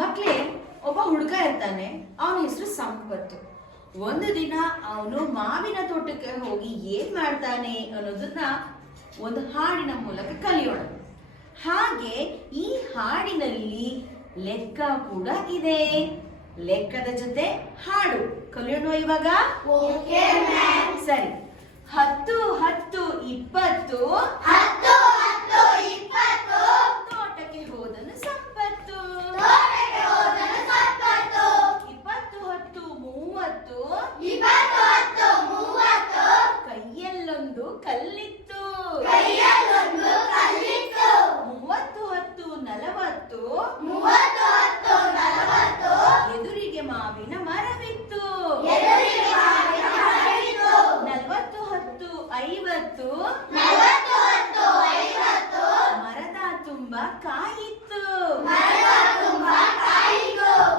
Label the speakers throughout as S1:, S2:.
S1: ಮಕ್ಳೇ ಒಬ್ಬ ಹುಡುಗ ಇರ್ತಾನೆ ಅವನ ಹೆಸರು ಸಂಪತ್ತು. ಒಂದು ದಿನ ಅವನು ಮಾವಿನ ತೋಟಕ್ಕೆ ಹೋಗಿ ಏನ್ ಮಾಡ್ತಾನೆ ಅನ್ನೋದನ್ನ ಒಂದು ಹಾಡಿನ ಮೂಲಕ ಕಲಿಯೋಣ. ಹಾಗೆ ಈ ಹಾಡಿನಲ್ಲಿ ಲೆಕ್ಕ ಕೂಡ ಇದೆ. ಲೆಕ್ಕದ ಜೊತೆ ಹಾಡು. ಕಲಿಯೋಣ ಇವಾಗ? ಸರಿ ಹತ್ತು ಹತ್ತು ಇಪ್ಪತ್ತು ಹತ್ತು ಹತ್ತು
S2: ಇಪ್ಪತ್ತು.
S1: ಒಂದು ಕಲ್ಲಿತ್ತು. ಮೂವತ್ತು ಹತ್ತು ನಲವತ್ತು. ಎದುರಿಗೆ ಮಾವಿನ ಮರವಿತ್ತು. ನಲವತ್ತು ಹತ್ತು ಐವತ್ತು. ಮರದ ತುಂಬ ಕಾಯಿತ್ತು.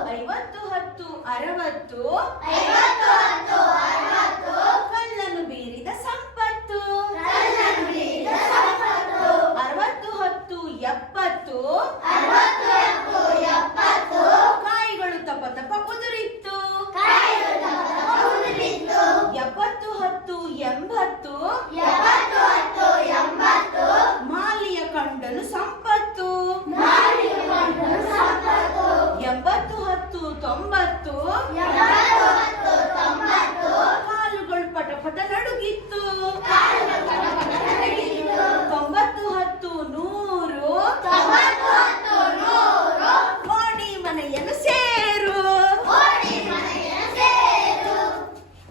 S1: ಐವತ್ತು ಹತ್ತು ಅರವತ್ತು. 人生。